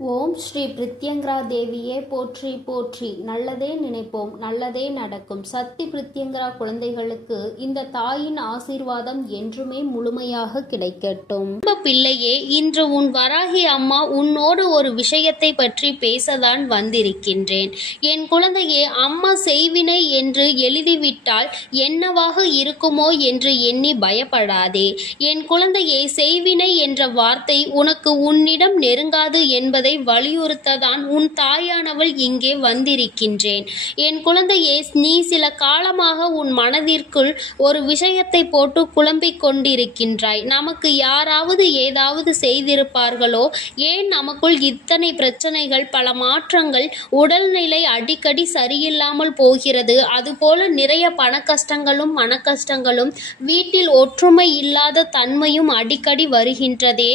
ஓம் ஸ்ரீ பிரித்யங்கரா தேவியே போற்றி போற்றி. நல்லதே நினைப்போம், நல்லதே நடக்கும். சக்தி பிரித்யங்கரா குழந்தைகளுக்கு இந்த தாயின் ஆசீர்வாதம் என்றுமே முழுமையாக கிடைக்கட்டும். பிள்ளையே, இன்று உன் வராகி அம்மா உன்னோடு ஒரு விஷயத்தை பற்றி பேசதான் வந்திருக்கின்றேன். என் குழந்தையே, அம்மா செய்வினை என்று எழுதிவிட்டால் என்னவாக இருக்குமோ என்று எண்ணி பயப்படாதே. என் குழந்தையே, செய்வினை என்ற வார்த்தை உனக்கு உன்னிடம் நெருங்காது என்பதை வலியுறுத்ததான் உன் தாயானவள் இங்கே வந்திருக்கின்றேன். என் குழந்தையே, நீ சில காலமாக உன் மனதிற்குள் ஒரு விஷயத்தை போட்டு குழம்பிக் கொண்டிருக்கின்றாய். நமக்கு யாராவது ஏதாவது செய்திருப்பார்களோ, ஏன் நமக்குள் இத்தனை பிரச்சனைகள், பல மாற்றங்கள், உடல்நிலை அடிக்கடி சரியில்லாமல் போகிறது, அதுபோல நிறைய பண கஷ்டங்களும் மன கஷ்டங்களும், வீட்டில் ஒற்றுமை இல்லாத தன்மையும் அடிக்கடி வருகின்றதே.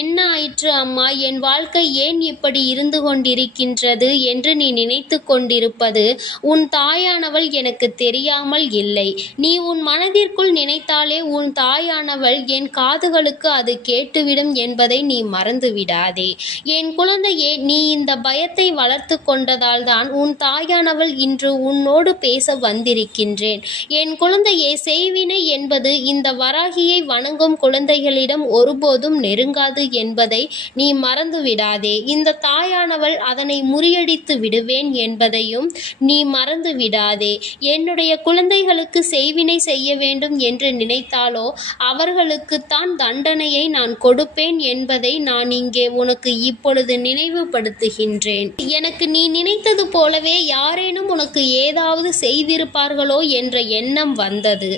என்ன ஆயிற்று அம்மா, என் வாழ்க்கை ஏன் இப்படி இருந்து கொண்டிருக்கின்றது என்று நீ நினைத்து கொண்டிருப்பது உன் தாயானவள் எனக்கு தெரியாமல் இல்லை. நீ உன் மனதிற்குள் நினைத்தாலே உன் தாயானவள் என் காதுகளுக்கு அது கேட்டுவிடும் என்பதை நீ மறந்து விடாதே. என் குழந்தையே, நீ இந்த பயத்தை வளர்த்து கொண்டதால் தான் உன் தாயானவள் இன்று உன்னோடு பேச வந்திருக்கின்றேன். என் குழந்தையே, செய்வினை என்பது இந்த வராகியை வணங்கும் குழந்தைகளிடம் ஒருபோதும் நெருங்காது என்பதை நீ மறந்து விடாதே. இந்த தாயானவள் அதனை முறியடித்து விடுவேன் என்பதையும் நீ மறந்து விடாதே. என்னுடைய குழந்தைகளுக்கு செய்வினை செய்ய வேண்டும் என்று நினைத்தாலோ அவர்களுக்குத்தான் தண்டனையை நான் கொடுப்பேன் என்பதை நான் இங்கே உனக்கு இப்பொழுது நினைவுபடுத்துகின்றேன். எனக்கு நீ நினைத்தது போலவே யாரேனும் உனக்கு ஏதாவது செய்திருப்பார்களோ என்ற எண்ணம் வந்தது.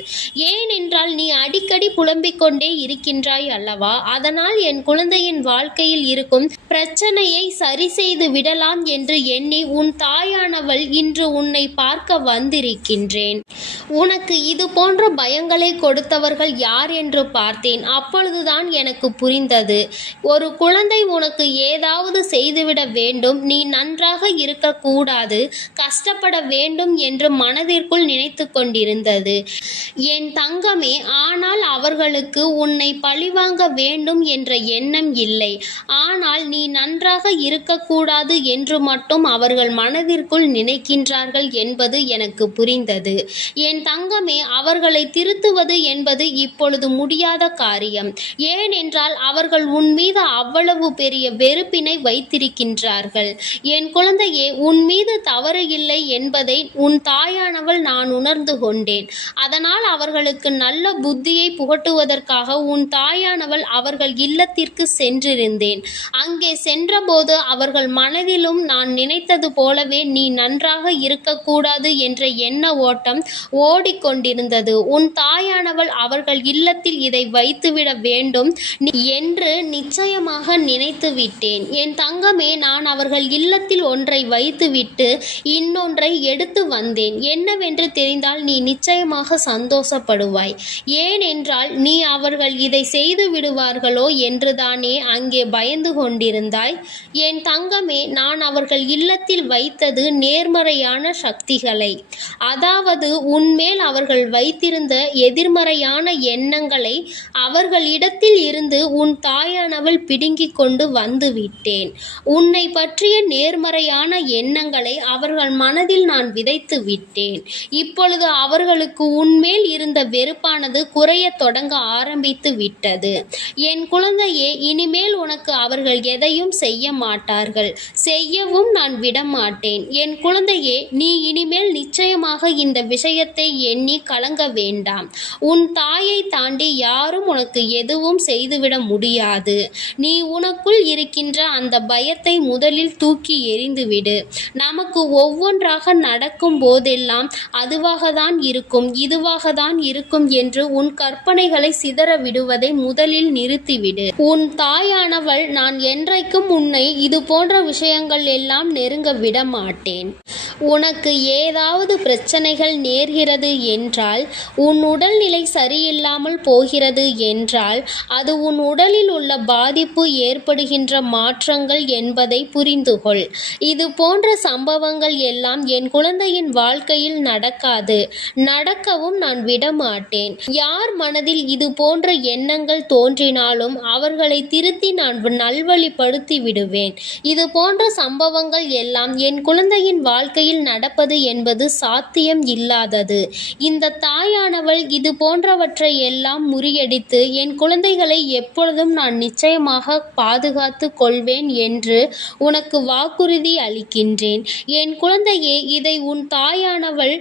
ஏனென்றால் நீ அடிக்கடி புலம்பிக் கொண்டே இருக்கின்றாய் அல்லவா? அதனால் என் குழந்தையின் வாழ்க்கையில் இருக்கும் பிரச்சனையை சரி செய்து விடலாம் என்று எண்ணி உன் தாயானவள் இன்று உன்னை பார்க்க வந்திருக்கின்றேன். உனக்கு இது போன்ற பயங்களை கொடுத்தவர்கள் யார் என்று பார்த்தேன். அப்பொழுதுதான் எனக்கு புரிந்தது, ஒரு குழந்தை உனக்கு ஏதாவது செய்துவிட வேண்டும், நீ நன்றாக இருக்கக்கூடாது, கஷ்டப்பட வேண்டும் என்று மனதிற்குள் நினைத்து கொண்டிருந்தது என் தங்கமே. ஆனால் அவர்களுக்கு உன்னை பழிவாங்க வேண்டும் என்ற எண்ணம் இல்லை. ஆனால் நீ நன்றாக இருக்கக்கூடாது என்று மட்டும் அவர்கள் மனதிற்குள் நினைக்கின்றார்கள் என்பது எனக்கு புரிந்தது. என் தங்கமே, அவர்களை திருத்துவது என்பது இப்பொழுது முடியாத காரியம். ஏனென்றால் அவர்கள் உன் மீது அவ்வளவு பெரிய வெறுப்பினை வைத்திருக்கின்றார்கள். என் குழந்தையே, உன் மீது தவறு இல்லை என்பதை உன் தாயானவள் நான் உணர்ந்து கொண்டேன். அதனால் அவர்களுக்கு நல்ல புத்தியை புகட்டுவதற்காக உன் தாயானவள் அவர்கள் இல்லத்திற்கு சென்றிருந்தேன். அங்கே சென்றபோது அவர்கள் மனதிலும் நான் நினைத்தது போலவே நீ நன்றாக இருக்கக்கூடாது என்ற எண்ண ஓட்டம் ஓடிக்கொண்டிருந்தது. உன் தாயானவள் அவர்கள் இல்லத்தில் இதை வைத்துவிட வேண்டும் என்று நிச்சயமாக நினைத்து விட்டேன். என் தங்கமே, நான் அவர்கள் இல்லத்தில் ஒன்றை வைத்துவிட்டு இன்னொன்றை எடுத்து வந்தேன். என்னவென்று தெரிந்தால் நீ நிச்சயமாக சந்தோஷப்படுவாய். ஏனென்றால் நீ அவர்கள் இதை செய்து விடுவார்களோ என்றுதானே அங்கே பயந்து கொண்டிருந்தாய். என் தங்கமே, நான் அவர்கள் இல்லத்தில் வைத்தது நேர்மறையான சக்திகளை, அதாவது உன்மேல் அவர்கள் வைத்திருந்த எதிர்மறையான எண்ணங்களை அவர்களிடத்தில் இருந்து உன் தாயானவள் பிடுங்கிக் கொண்டு வந்து விட்டேன். உன்னை பற்றிய நேர்மறையான எண்ணங்களை அவர்கள் மனதில் நான் விதைத்து விட்டேன். இப்பொழுது அவர்களுக்கு உன்மேல் இருந்த வெறுப்பானது குறைய தொடங்க ஆரம்பித்து விட்டது. என் குழந்தையே, இனிமேல் உனக்கு அவர்கள் எதையும் செய்ய மாட்டார்கள், செய்யவும் நான் விடமாட்டேன். என் குழந்தையே, நீ இனிமேல் நிச்சயமாக இந்த விஷயத்தை எண்ணி கலங்க வேண்டாம். உன் தாயை தாண்டி யாரும் உனக்கு எதுவும் செய்துவிட முடியாது. நீ உனக்குள் இருக்கின்ற அந்த பயத்தை முதலில் தூக்கி எறிந்துவிடு. நமக்கு ஒவ்வொன்றாக நடக்கும் போதெல்லாம் அதுவாகத்தான் இருக்கும், இதுவாகத்தான் இருக்கும் என்று உன் கற்பனைகளை சிதற விடுவதை முதலில் நிறுத்திவிடு. உன் தாயானவள் நான் என்றைக்கும் உன்னை இது போன்ற விஷயங்கள் எல்லாம் நெருங்க விட மாட்டேன். உனக்கு ஏதாவது பிரச்சனைகள் நேர்கிறது என்றால், உன் உடல்நிலை சரியில்லாமல் போகிறது என்றால், அது உன் உடலில் உள்ள பாதிப்பு ஏற்படுகின்ற மாற்றங்கள் என்பதை புரிந்துகொள். இது போன்ற சம்பவங்கள் எல்லாம் என் குழந்தையின் வாழ்க்கையில் நடக்காது, நடக்கவும் நான் விடமாட்டேன். யார் மனதில் இது போன்ற எண்ணங்கள் தோன்றினாலும் அவர்களை திருத்தி நான் நல்வழிப்படுத்தி விடுவேன். இது போன்ற சம்பவங்கள் எல்லாம் என் குழந்தையின் வாழ்க்கையில் நடப்பது என்பது சாத்தியம் இல்லாதது. இந்த தாயானவள் இது போன்றவற்றை எல்லாம் முறியடித்து என் குழந்தைகளை எப்பொழுதும் நான் நிச்சயமாக பாதுகாத்து கொள்வேன் என்று உனக்கு வாக்குறுதி அளிக்கின்றேன். என் குழந்தையே, இதை உன் தாயானவள்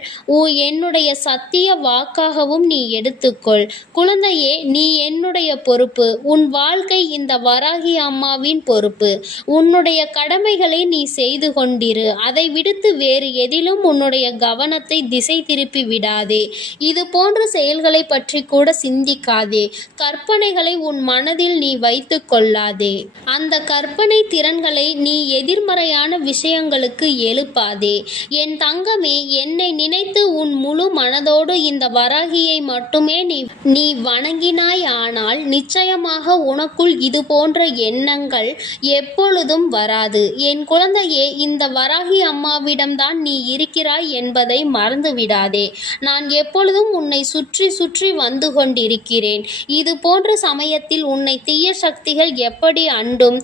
என்னுடைய சத்திய வாக்காகவும் நீ எடுத்துக்கொள். குழந்தையே, நீ என்னுடைய பொறுப்பு. உன் வாழ்க்கை இந்த வராகி அம்மாவின் பொறுப்பு. உன்னுடைய கடமைகளை நீ செய்து கொண்டிரு. அதை விடுத்து வேறு எதிலும் உன்னுடைய கவனத்தை திசை திருப்பி விடாதே. இது போன்ற செயல்களை பற்றி கூட சிந்திக்காதே. கற்பனைகளை உன் மனதில் நீ வைத்து கொள்ளாதே. அந்த கற்பனை திறன்களை நீ எதிர்மறையான விஷயங்களுக்கு எழுப்பாதே. என் தங்கமே, என்னை நினைத்து உன் முழு மனதோடு இந்த வராகியை மட்டுமே நீ வணங்கினாய். ஆனால் நிச்சயமாக உனக்குள் இது போன்ற எண்ணங்கள் எப்பொழுதும் வராது. என் குழந்தையே, இந்த வராகி அம்மாவிடம்தான் நீ இருக்கிறாய் என்பதை மறந்து விடாதே. நான் எப்பொழுதும் உன்னை சுற்றி சுற்றி வந்து கொண்டிருக்கிறேன். இது போன்ற சமயத்தில் உன்னை தீய சக்திகள் எப்படி அண்டும்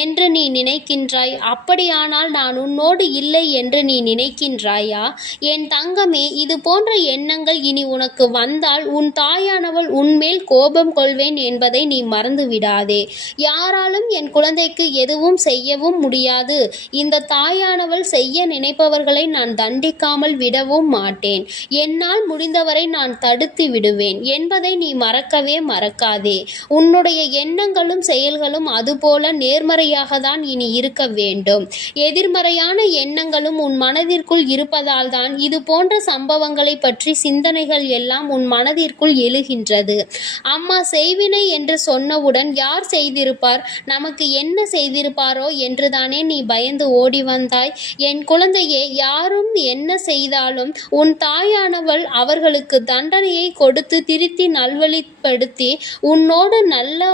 என்று நீ நினைக்கின்றாய். அப்படியானால் நான் உன்னோடு இல்லை என்று நீ நினைக்கின்றாயா? என் தங்கமே, இது போன்ற எண்ணங்கள் இனி உனக்கு வந்தால் உன் தாயானவள் உன்மேல் கோபம் கொள்வேன் என்பதை நீ மறந்து விடாதே. யாராலும் என் குழந்தைக்கு எதுவும் செய்யவும் முடியாது. இந்த தாயானவள் செய்ய நினைப்பவர்களை நான் தண்டிக்காமல் விடவும் மாட்டேன். என்னால் முடிந்தவரை நான் தடுத்து விடுவேன் என்பதை நீ மறக்கவே மறக்காதே. உன்னுடைய எண்ணங்களும் செயல்களும் அதுபோல நேர்மறையாக தான் இனி இருக்க வேண்டும். எதிர்மறையான எண்ணங்களும் உன் மனதிற்குள் இருப்பதால் தான் இது போன்ற சம்பவங்களை பற்றி சிந்தனைகள் எல்லாம் உன் மனதிற்குள் எழுகின்றது. அம்மா செய்வினை என்று சொன்னவுடன் யார் செய்திருப்பார், நமக்கு என்ன செய்திருப்பாரோ என்றுதானே நீ பயந்து ஓடி வந்தாய். என் குழந்தையே, யாரும் என்ன செய்தாலும் உன் தாயானவள் அவர்களுக்கு தண்டனையை கொடுத்து திருத்தி நல்வழிப்படுத்தி உன்னோடு நல்ல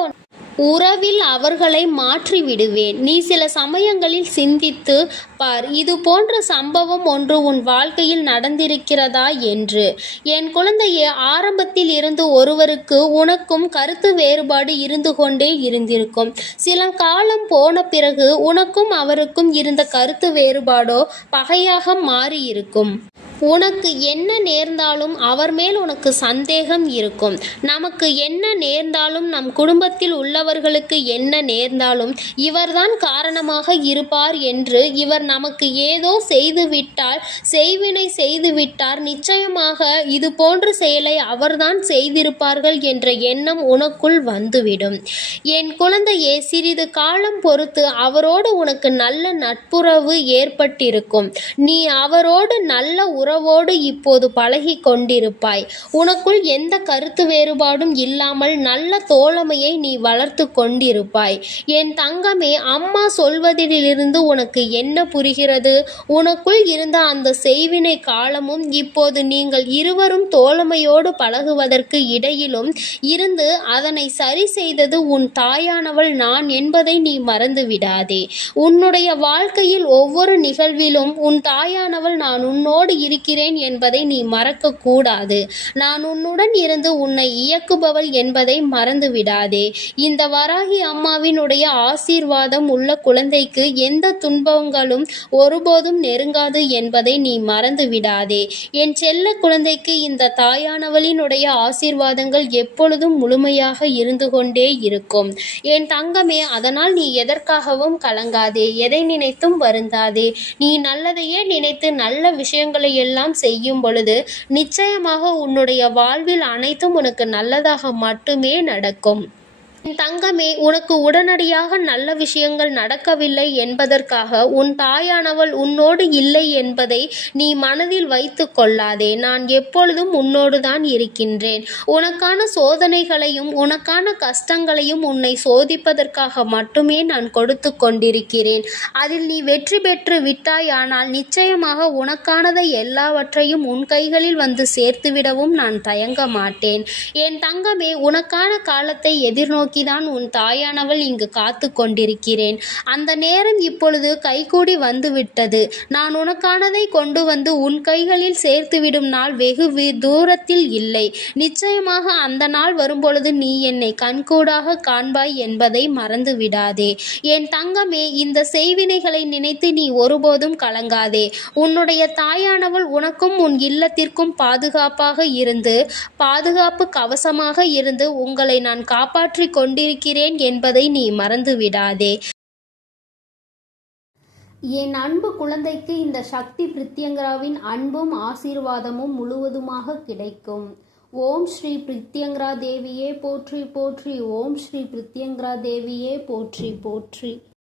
உறவில் அவர்களை மாற்றி விடுவேன். நீ சில சமயங்களில் சிந்தித்து பார், இது போன்ற சம்பவம் ஒன்று உன் வாழ்க்கையில் நடந்திருக்கிறதா என்று. என் குழந்தையே, ஆரம்பத்தில் இருந்து ஒருவருக்கு உனக்கும் கருத்து வேறுபாடு இருந்து கொண்டே இருந்திருக்கும். சில காலம் போன பிறகு உனக்கும் அவருக்கும் இருந்த கருத்து வேறுபாடோ பகையாக மாறியிருக்கும். உனக்கு என்ன நேர்ந்தாலும் அவர் மேல் உனக்கு சந்தேகம் இருக்கும். நமக்கு என்ன நேர்ந்தாலும், நம் குடும்பத்தில் உள்ளவர்களுக்கு என்ன நேர்ந்தாலும் இவர்தான் காரணமாக இருப்பார் என்று, இவர் நமக்கு ஏதோ செய்துவிட்டால், செய்வினை செய்துவிட்டார், நிச்சயமாக இது போன்ற செயலை அவர்தான் செய்திருப்பார்கள் என்ற எண்ணம் உனக்குள் வந்துவிடும். என் குழந்தையே, சிறிது காலம் பொறுத்து அவரோடு உனக்கு நல்ல நட்புறவு ஏற்பட்டிருக்கும். நீ அவரோடு நல்ல உறவோடு இப்போது பழகி கொண்டிருப்பாய். உனக்குள் எந்த கருத்து வேறுபாடும் இல்லாமல் நல்ல தோழமையை நீ வளர்த்து கொண்டிருப்பாய். என் தங்கமே, அம்மா சொல்வதிலிருந்து உனக்கு என்ன புரிகிறது? உனக்குள் இருந்த அந்த செய்வினை காலமும் இப்போது நீங்கள் இருவரும் தோழமையோடு பழகுவதற்கு இடையிலும் இருந்து அதனை சரி செய்தது உன் தாயானவள் நான் என்பதை நீ மறந்து விடாதே. உன்னுடைய வாழ்க்கையில் ஒவ்வொரு நிகழ்விலும் உன் தாயானவள் நான் உன்னோடு இருக்கிறேன் என்பதை நீ மறக்க கூடாது. நான் உன்னுடன் இருந்து உன்னை இயக்குபவள் என்பதை மறந்து விடாதே. இந்த வராகி அம்மாவினுடைய ஆசீர்வாதம் உள்ள குழந்தைக்கு எந்த துன்பங்களும் ஒருபோதும் நெருங்காது என்பதை நீ மறந்து விடாதே. என் செல்ல குழந்தைக்கு இந்த தாயானவளினுடைய ஆசீர்வாதங்கள் எப்பொழுதும் முழுமையாக இருந்து கொண்டே இருக்கும். என் தங்கமே, அதனால் நீ எதற்காகவும் கலங்காதே, எதை நினைத்தும் வருந்தாதே. நீ நல்லதையே நினைத்து நல்ல விஷயங்களை எல்லாம் செய்யும் பொழுது நிச்சயமாக உன்னுடைய வாழ்வில் அனைத்தும் உனக்கு நல்லதாக மட்டுமே நடக்கும். என் தங்கமே, உனக்கு உடனடியாக நல்ல விஷயங்கள் நடக்கவில்லை என்பதற்காக உன் தாயானவள் உன்னோடு இல்லை என்பதை நீ மனதில் வைத்து கொள்ளாதே. நான் எப்பொழுதும் உன்னோடு தான் இருக்கின்றேன். உனக்கான சோதனைகளையும் உனக்கான கஷ்டங்களையும் உன்னை சோதிப்பதற்காக மட்டுமே நான் கொடுத்து கொண்டிருக்கிறேன். அதில் நீ வெற்றி பெற்று விட்டாயானால் நிச்சயமாக உனக்கானதை எல்லாவற்றையும் உன் கைகளில் வந்து சேர்த்துவிடவும் நான் தயங்க மாட்டேன். என் தங்கமே, உனக்கான காலத்தை எதிர்நோக்கி நோக்கிதான் உன் தாயானவள் இங்கு காத்து கொண்டிருக்கிறேன். அந்த நேரம் இப்பொழுது கைகூடி வந்துவிட்டது. நான் உனக்கானதை கொண்டு வந்து உன் கைகளில் சேர்த்துவிடும் நாள் வெகு தூரத்தில் இல்லை. நிச்சயமாக அந்த நாள் வரும்பொழுது நீ என்னை கண்கூடாக காண்பாய் என்பதை மறந்து விடாதே. என் தங்கமே, இந்த செய்வினைகளை நினைத்து நீ ஒருபோதும் கலங்காதே. உன்னுடைய தாயானவள் உனக்கும் உன் இல்லத்திற்கும் பாதுகாப்பாக இருந்து, பாதுகாப்பு கவசமாக இருந்து உங்களை நான் காப்பாற்றிக் கொண்டிருக்கிறேன் என்பதை நீ மறந்து விடாதே. என் அன்பு குழந்தைக்கு இந்த சக்தி பிரித்யங்கராவின் அன்பும் ஆசீர்வாதமும் முழுவதுமாக கிடைக்கும். ஓம் ஸ்ரீ பிரித்யங்கரா தேவியே போற்றி போற்றி. ஓம் ஸ்ரீ பிரித்யங்கரா தேவியே போற்றி போற்றி.